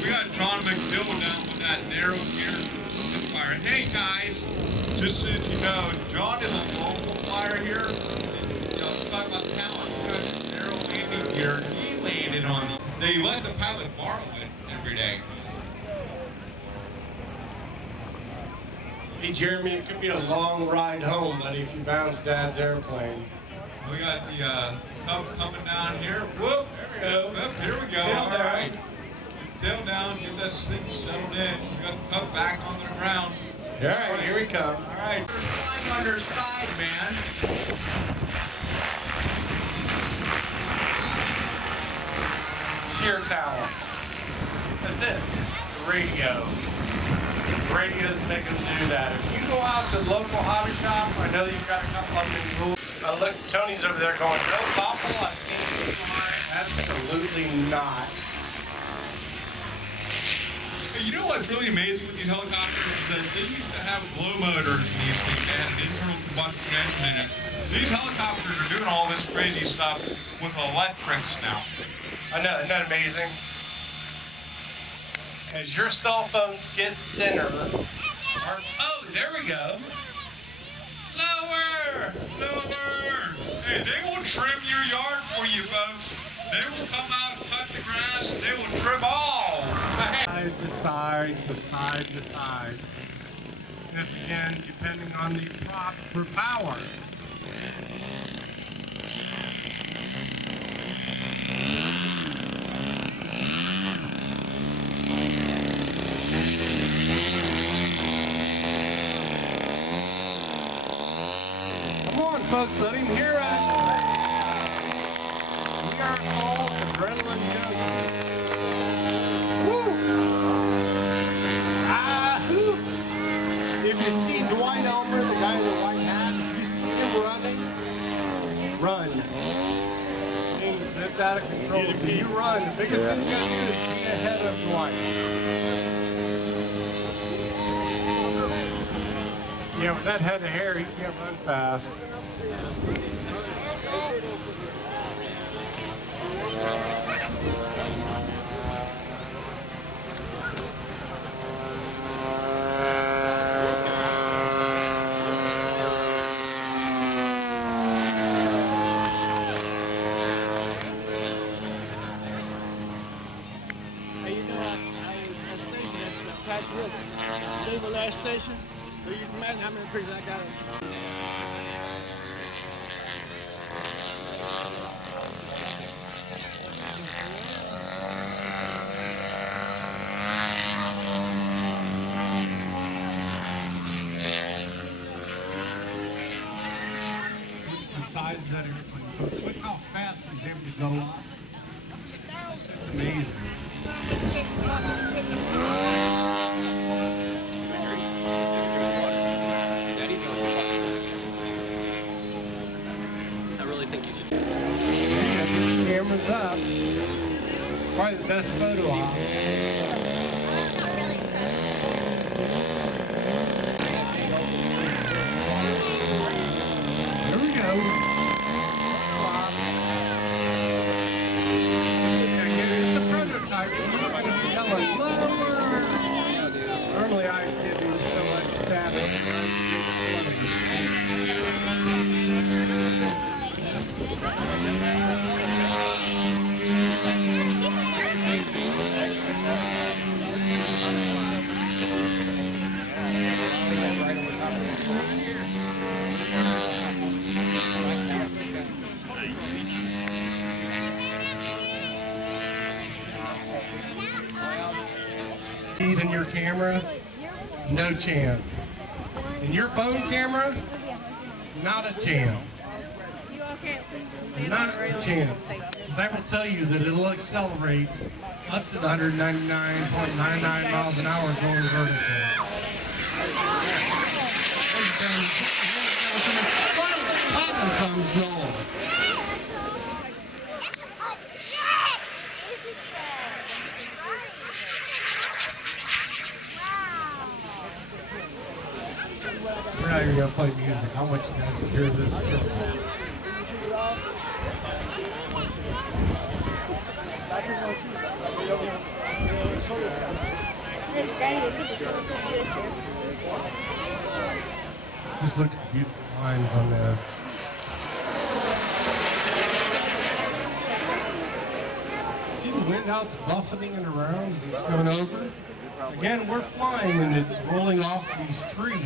we got John McDill down with that narrow gear fire. Hey guys, just so you know, John is a local flyer here. And, you know, talking about talent, we got narrow landing gear. He landed on the. They let the pilot borrow it every day. Hey Jeremy, it could be a long ride home, buddy, if you bounce Dad's airplane. We got the Cub coming down here. Whoop, there we go. Whoop, here we go. Tail all down. Right. Tail down, get that thing settled in. We got the Cub back onto the ground. All right, here we come. All right. We're flying underside, man. Sheer talent. That's it. It's the radio. Radios make us do that. If you go out to the local hobby shop, I know you've got a couple of them rules. Look, Tony's over there going, no thoughtful, I've seen this fly. Absolutely not. Hey, you know what's really amazing with these helicopters is that they used to have glow motors in these things. They had an internal combustion engine in it. These helicopters are doing all this crazy stuff with electrics now. I know, isn't that amazing? As your cell phones get thinner, oh, there we go. Lower! Lower! Hey, they will trim your yard for you, folks. They will come out and cut the grass. They will trim all. Side to side to side to side. This again, depending on the prop for power. Come on, folks, let him hear us. We are all adrenaline junkies. Woo! Ah-hoo! If you see Dwight Elmer, the guy in the white hat, if you see him running, run. Things, it's out of control. So you run. The biggest thing you gotta do is be ahead of Dwight. Yeah, with that head of hair, he can't run fast. Hey, you know, I was stationed at Pat River, Louisville last station. So you can imagine how many pictures I got. The size of that airplane. So look how fast he's able to go up. It's amazing. I really think you should. Camera's up. Probably the best photo op. Here we go. It's a prototype. We're going to be yelling lower. Normally I give you so much static. In your camera, no chance. In your phone camera, not a chance. Not a chance. Because I will tell you that it'll accelerate up to the 199.99 miles an hour going vertical. Platinum comes gold. We're not even gonna play music. I want you guys to hear this. Just look at the beautiful lines on this. See the wind how it's buffeting it around as it's going over? Again, we're flying and it's rolling off these trees.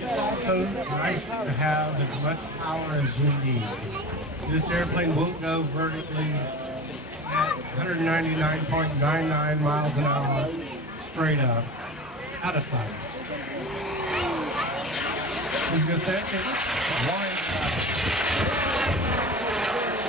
It's also nice to have as much power as you need. This airplane will go vertically at 199.99 miles an hour, straight up, out of sight. I was going to say, okay, let's wind